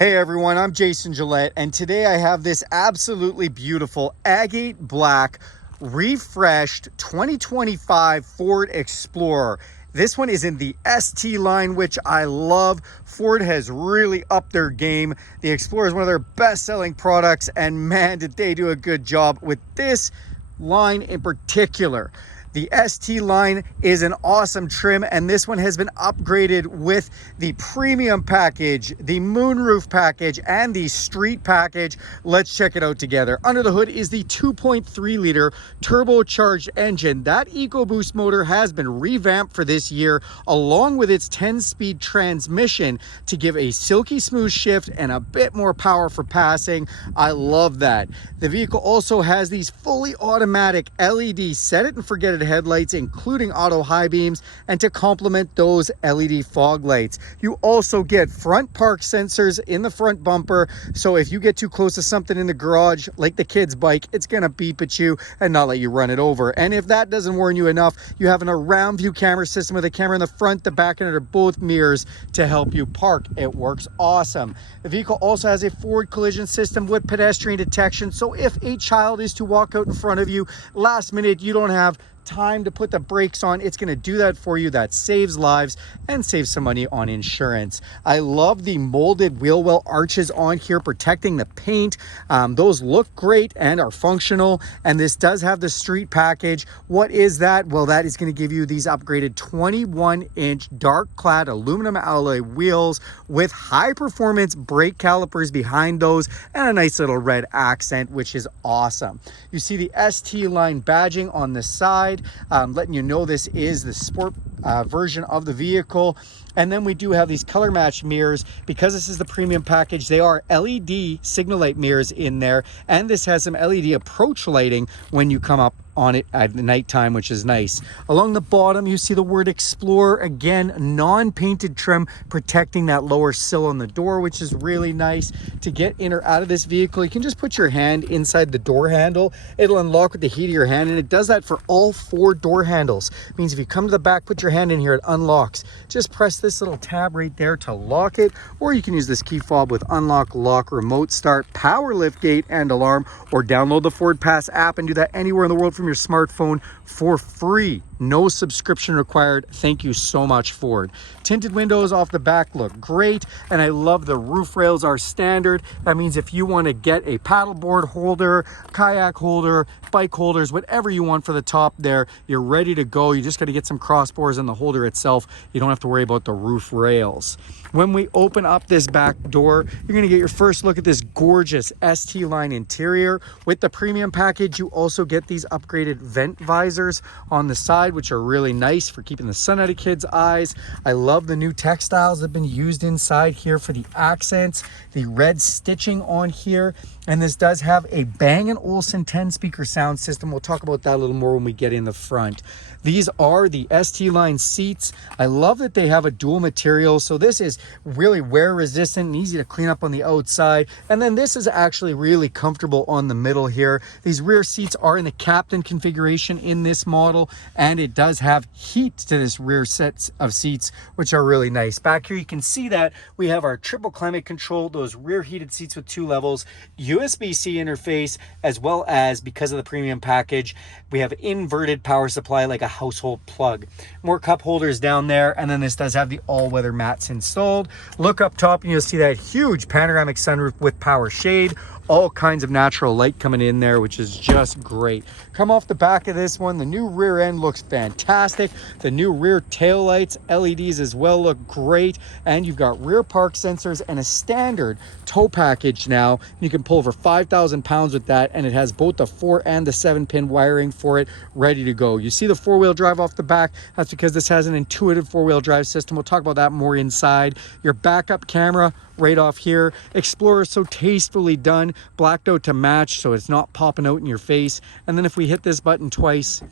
Hey everyone, I'm Jason Gillette, and today I have this absolutely beautiful Agate Black refreshed 2025 Ford Explorer. This one is in the ST line, which I love. Ford has really upped their game. The Explorer is one of their best-selling products, and man, did they do a good job with this line in particular. The ST line is an awesome trim, and this one has been upgraded with the premium package, the Moonroof package, and the street package. Let's check it out together. Under the hood is the 2.3 liter turbocharged engine. That EcoBoost motor has been revamped for this year, along with its 10-speed transmission to give a silky smooth shift and a bit more power for passing. I love that. The vehicle also has these fully automatic LED set it and forget it headlights, including auto high beams, and to complement those LED fog lights. You also get front park sensors in the front bumper, so if you get too close to something in the garage, like the kid's bike, it's gonna beep at you and not let you run it over. And if that doesn't warn you enough, you have an around view camera system with a camera in the front, the back, and under both mirrors to help you park. It works awesome. The vehicle also has a forward collision system with pedestrian detection, so if a child is to walk out in front of you last minute, you don't have time to put the brakes on, it's going to do that for you. That saves lives and saves some money on insurance. I love the molded wheel well arches on here protecting the paint. Those look great and are functional, and this does have the street package. What is that? Well, that is going to give you these upgraded 21-inch dark clad aluminum alloy wheels with high performance brake calipers behind those and a nice little red accent, which is awesome. You see the ST line badging on the side, letting you know this is the sport version of the vehicle. And then we do have these color match mirrors. Because this is the premium package, they are LED signal light mirrors in there, and this has some LED approach lighting when you come up on it at nighttime, which is nice. Along the bottom, you see the word Explorer. Again, non-painted trim protecting that lower sill on the door, which is really nice. To get in or out of this vehicle, you can just put your hand inside the door handle. It'll unlock with the heat of your hand, and it does that for all 4 door handles. It means if you come to the back, put your hand in here, it unlocks. Just press this little tab right there to lock it, or you can use this key fob with unlock, lock, remote start, power lift gate, and alarm, or download the Ford Pass app and do that anywhere in the world from your smartphone for free. No subscription required. Thank you so much, Ford. Tinted windows off the back look great, and I love the roof rails are standard. That means if you want to get a paddleboard holder, kayak holder, bike holders, whatever you want for the top there, you're ready to go. You just got to get some crossbars in the holder itself. You don't have to worry about the roof rails. When we open up this back door, you're going to get your first look at this gorgeous ST line interior. With the premium package, you also get these upgraded vent visors on the side, which are really nice for keeping the sun out of kids' eyes. I love the new textiles that have been used inside here for the accents, the red stitching on here, and this does have a Bang & Olufsen 10-speaker sound system. We'll talk about that a little more when we get in the front. These are the ST line seats. I love that they have a dual material, so this is really wear resistant and easy to clean up on the outside. And then this is actually really comfortable on the middle here. These rear seats are in the captain configuration in this model, and it does have heat to this rear set of seats, which are really nice. Back here you can see that we have our triple climate control, those rear heated seats with 2 levels, USB-C interface, as well as, because of the premium package, we have inverted power supply like a household plug. More cup holders down there, and then this does have the all-weather mats installed. Look up top and you'll see that huge panoramic sunroof with power shade, all kinds of natural light coming in there, which is just great. Come off the back of this one, the new rear end looks fantastic. The new rear tail lights, LEDs as well, look great, and you've got rear park sensors and a standard tow package now. You can pull over 5,000 pounds with that, and it has both the 4 and the 7-pin wiring for it ready to go. You see the 4-wheel drive off the back. That's because this has an intuitive 4-wheel drive system. We'll talk about that more inside. Your backup camera right off here. Explorer so tastefully done, blacked out to match so it's not popping out in your face. And then if we hit this button twice,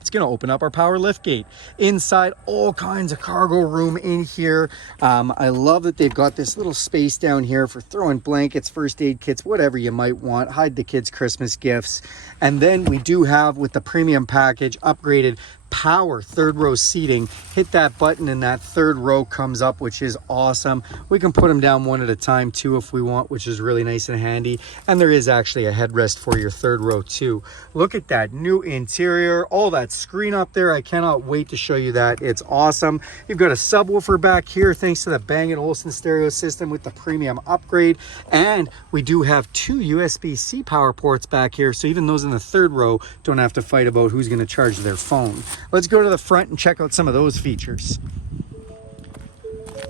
it's going to open up our power lift gate. Inside, all kinds of cargo room in here. I love that they've got this little space down here for throwing blankets, first aid kits, whatever you might want. Hide the kids' Christmas gifts. And then we do have, with the premium package, upgraded power third row seating. Hit that button and that third row comes up, which is awesome. We can put them down one at a time too if we want, which is really nice and handy. And there is actually a headrest for your third row too. Look at that new interior, all that screen up there. I cannot wait to show you that. It's awesome. You've got a subwoofer back here thanks to the Bang & Olufsen stereo system with the premium upgrade. And we do have 2 USB-C power ports back here, so even those in the third row don't have to fight about who's going to charge their phone. Let's go to the front and check out some of those features.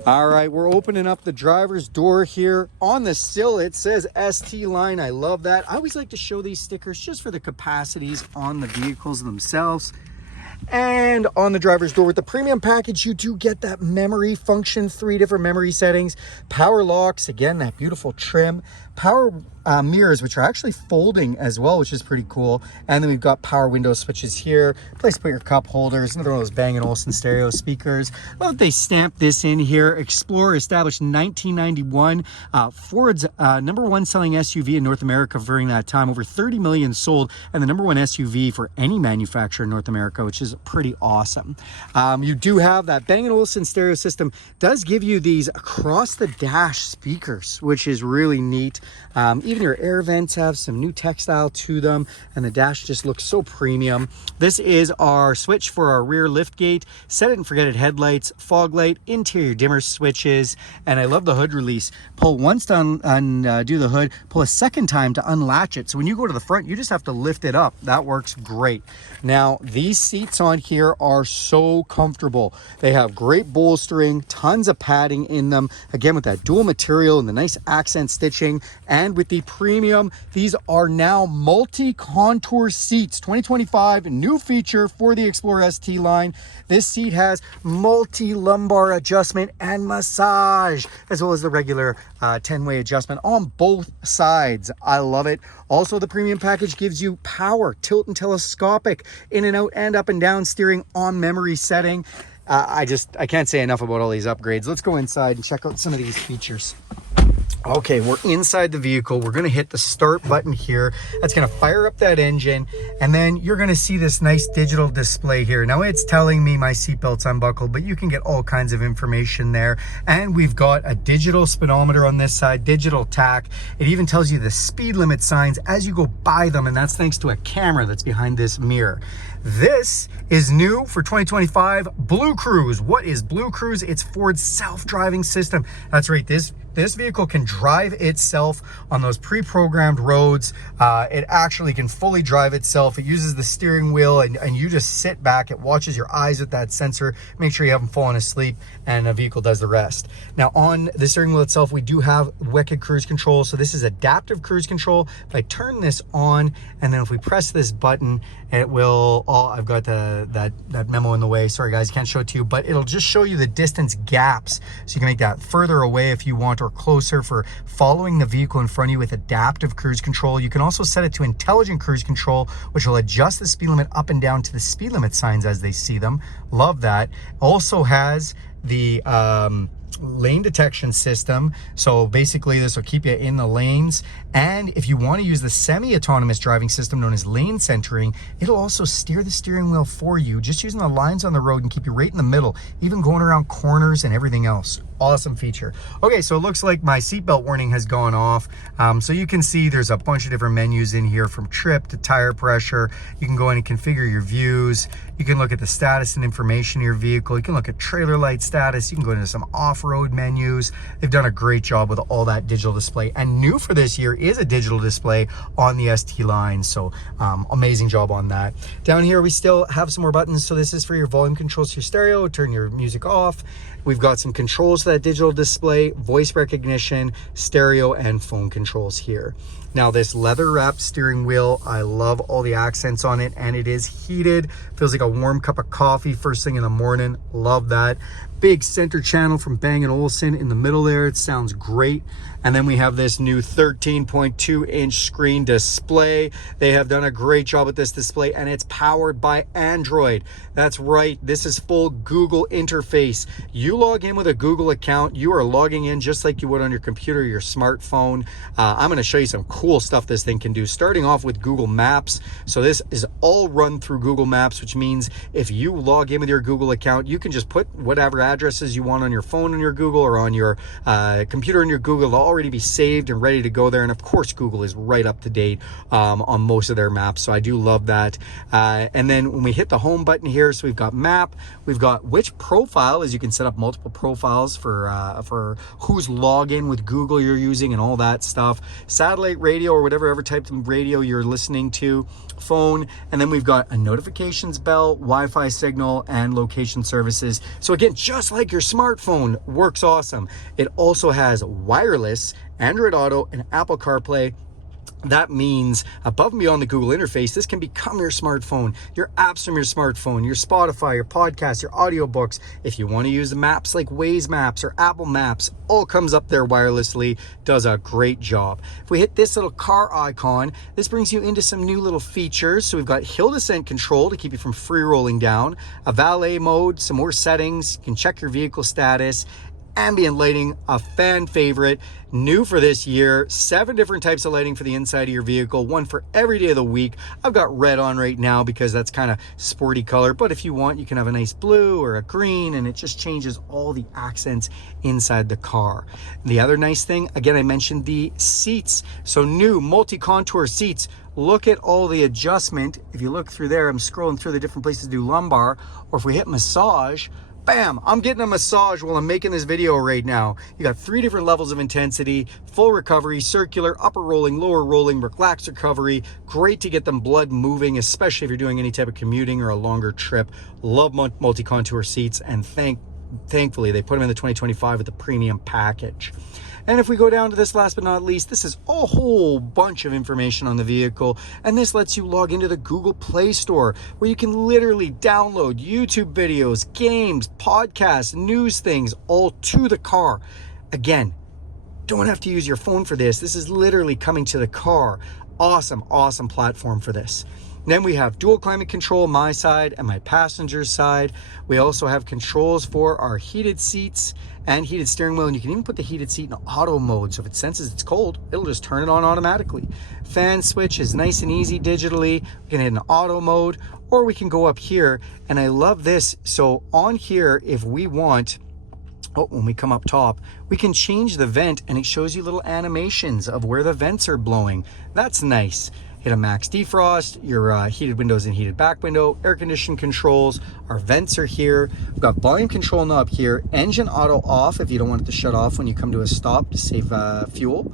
All right, we're opening up the driver's door here. On the sill, it says ST line. I love that. I always like to show these stickers just for the capacities on the vehicles themselves. And on the driver's door with the premium package, you do get that memory function, 3 different memory settings, power locks, again, that beautiful trim, power mirrors, which are actually folding as well, which is pretty cool. And then we've got power window switches here, place to put your cup holders, another one of those Bang & Olufsen stereo speakers. Well, they stamped this in here. Explorer, established in 1991. Ford's #1 selling SUV in North America during that time, over 30 million sold, and the #1 SUV for any manufacturer in North America, which is pretty awesome. You do have that Bang & Olufsen stereo system, does give you these across the dash speakers, which is really neat. Even your air vents have some new textile to them, and the dash just looks so premium. This is our switch for our rear lift gate, set it and forget it headlights, fog light, interior dimmer switches, and I love the hood release. Pull once to undo the hood, pull a second time to unlatch it. So when you go to the front, you just have to lift it up. That works great. Now, these seats on here are so comfortable. They have great bolstering, tons of padding in them. Again, with that dual material and the nice accent stitching, and with the premium, these are now multi-contour seats. 2025, new feature for the Explorer ST line. This seat has multi-lumbar adjustment and massage, as well as the regular 10-way adjustment on both sides. I love it. Also, the premium package gives you power, tilt and telescopic, in and out and up and down steering on memory setting. I can't say enough about all these upgrades. Let's go inside and check out some of these features. Okay, we're inside the vehicle. We're going to hit the start button here. That's going to fire up that engine, and then you're going to see this nice digital display here. Now, it's telling me my seatbelt's unbuckled, but you can get all kinds of information there. And we've got a digital speedometer on this side, digital tach. It even tells you the speed limit signs as you go by them, and that's thanks to a camera that's behind this mirror. This is new for 2025, Blue Cruise. What is Blue Cruise? It's Ford's self-driving system. That's right, this vehicle can drive itself on those pre-programmed roads. It actually can fully drive itself. It uses the steering wheel, and you just sit back. It watches your eyes with that sensor, make sure you haven't fallen asleep, and the vehicle does the rest. Now, on the steering wheel itself, we do have wicked cruise control. So this is adaptive cruise control. If I turn this on, and then if we press this button, it will, I've got that memo in the way. Sorry guys, can't show it to you, but it'll just show you the distance gaps. So you can make that further away if you want, or closer for following the vehicle in front of you with adaptive cruise control. You can also set it to intelligent cruise control, which will adjust the speed limit up and down to the speed limit signs as they see them. Love that. Also has the lane detection system. So basically this will keep you in the lanes. And if you want to use the semi-autonomous driving system known as lane centering, it'll also steer the steering wheel for you, just using the lines on the road and keep you right in the middle, even going around corners and everything else. Awesome feature. Okay, so it looks like my seatbelt warning has gone off. So you can see there's a bunch of different menus in here, from trip to tire pressure. You can go in and configure your views. You can look at the status and information of your vehicle. You can look at trailer light status. You can go into some off-road menus. They've done a great job with all that digital display. And new for this year is a digital display on the ST line. So amazing job on that. Down here, we still have some more buttons. So this is for your volume controls, your stereo, turn your music off. We've got some controls to that digital display, voice recognition, stereo, and phone controls here. Now, this leather wrapped steering wheel, I love all the accents on it, and it is heated. Feels like a warm cup of coffee first thing in the morning. Love that. big center channel from Bang & Olufsen in the middle there. It sounds great. And then we have this new 13.2 inch screen display. They have done a great job with this display, and it's powered by Android. That's right, this is full Google interface. You log in with a Google account, you are logging in just like you would on your computer or your smartphone. I'm gonna show you some cool stuff this thing can do, starting off with Google Maps. So this is all run through Google Maps, which means if you log in with your Google account, you can just put whatever addresses you want on your phone in your Google or on your computer in your Google. They'll already be saved and ready to go there. And of course, Google is right up to date on most of their maps. So I do love that. And then when we hit the home button here, so we've got map, we've got which profile, as you can set up multiple profiles for whose login with Google you're using and all that stuff. Satellite radio or whatever type of radio you're listening to, phone, and then we've got a notifications bell, Wi-Fi signal, and location services. So again, just like your smartphone, works awesome. It also has wireless, Android Auto, and Apple CarPlay. That means above and beyond the Google interface, this can become your smartphone, your apps from your smartphone, your Spotify, your podcasts, your audiobooks. If you want to use the maps like Waze Maps or Apple Maps, all comes up there wirelessly, does a great job. If we hit this little car icon, this brings you into some new little features. So we've got hill descent control to keep you from free rolling down, a valet mode, some more settings, you can check your vehicle status, ambient lighting, a fan favorite, new for this year, 7 different types of lighting for the inside of your vehicle, one for every day of the week. I've got red on right now because that's kind of sporty color, but if you want, you can have a nice blue or a green, and it just changes all the accents inside the car. The other nice thing, again, I mentioned the seats. So new multi-contour seats. Look at all the adjustment. If you look through there, I'm scrolling through the different places to do lumbar, or if we hit massage, bam, I'm getting a massage while I'm making this video right now. You got 3 different levels of intensity, full recovery, circular, upper rolling, lower rolling, relaxed recovery. Great to get them blood moving, especially if you're doing any type of commuting or a longer trip. Love multi-contour seats, and thankfully they put them in the 2025 with the premium package. And if we go down to this, last but not least, this is a whole bunch of information on the vehicle, and this lets you log into the Google Play Store, where you can literally download YouTube videos, games, podcasts, news things, all to the car. Again, don't have to use your phone for this. This is literally coming to the car. Awesome, awesome platform for this. Then we have dual climate control, my side and my passenger's side. We also have controls for our heated seats and heated steering wheel, and you can even put the heated seat in auto mode. So if it senses it's cold, it'll just turn it on automatically. Fan switch is nice and easy digitally. We can hit an auto mode, or we can go up here, and I love this. So on here, if we want, when we come up top, we can change the vent, and it shows you little animations of where the vents are blowing. That's nice. Hit a max defrost, your heated windows and heated back window, air conditioning controls, our vents are here. We've got volume control knob here, engine auto off if you don't want it to shut off when you come to a stop to save fuel.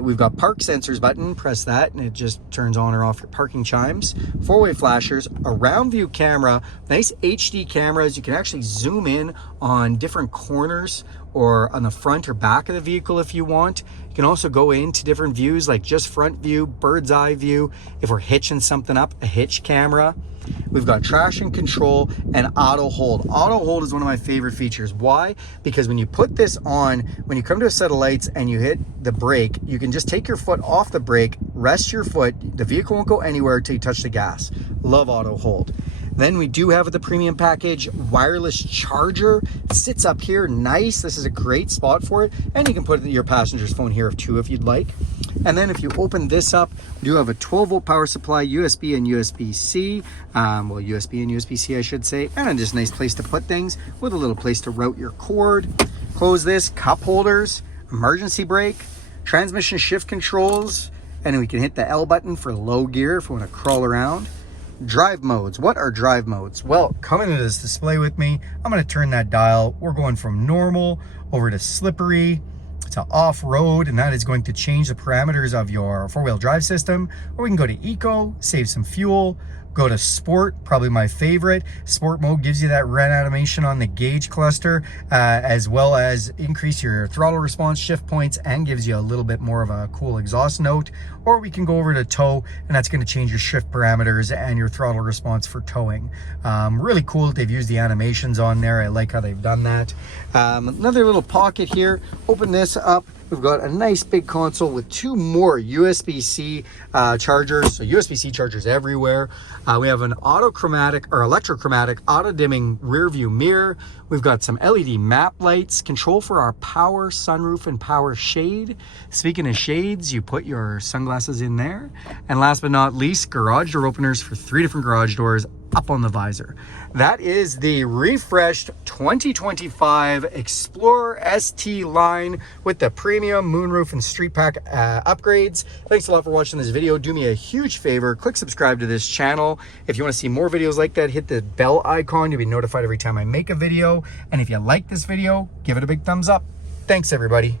We've got park sensors button, press that and it just turns on or off your parking chimes. 4-way flashers, a round view camera, nice HD cameras. You can actually zoom in on different corners or on the front or back of the vehicle if you want. You can also go into different views, like just front view, bird's eye view. If we're hitching something up, a hitch camera. We've got traction control and auto hold. Auto hold is one of my favorite features. Why? Because when you put this on, when you come to a set of lights and you hit the brake, you can just take your foot off the brake, rest your foot, the vehicle won't go anywhere until you touch the gas. Love auto hold. Then we do have the premium package wireless charger. It sits up here, nice. This is a great spot for it. And you can put your passenger's phone here too if you'd like. And then if you open this up, we do have a 12-volt power supply, USB and USB-C. Well, USB and USB-C, I should say. And just a nice place to put things with a little place to route your cord. Close this, cup holders, emergency brake, transmission shift controls, and we can hit the L button for low gear if we want to crawl around. Drive modes. What are drive modes? Well, coming to this display with me, I'm going to turn that dial. We're going from normal over to slippery to off-road, and that is going to change the parameters of your four-wheel drive system. Or we can go to eco, save some fuel, Go to Sport, probably my favorite. Sport mode gives you that red animation on the gauge cluster, as well as increase your throttle response, shift points, and gives you a little bit more of a cool exhaust note. Or we can go over to tow, and that's going to change your shift parameters and your throttle response for towing. Really cool that they've used the animations on there. I like how they've done that. Another little pocket here. Open this up. We've got a nice big console with 2 more USB-C chargers, so USB-C chargers everywhere. We have an autochromatic or electrochromatic auto-dimming rear view mirror. We've got some LED map lights, control for our power sunroof and power shade. Speaking of shades, you put your sunglasses in there. And last but not least, garage door openers for 3 different garage doors up on the visor. That is the refreshed 2025 Explorer ST line with the premium moonroof and street pack upgrades. Thanks a lot for watching this video. Do me a huge favor, click subscribe to this channel. If you want to see more videos like that, hit the bell icon. You'll be notified every time I make a video. And if you like this video, give it a big thumbs up. Thanks, everybody.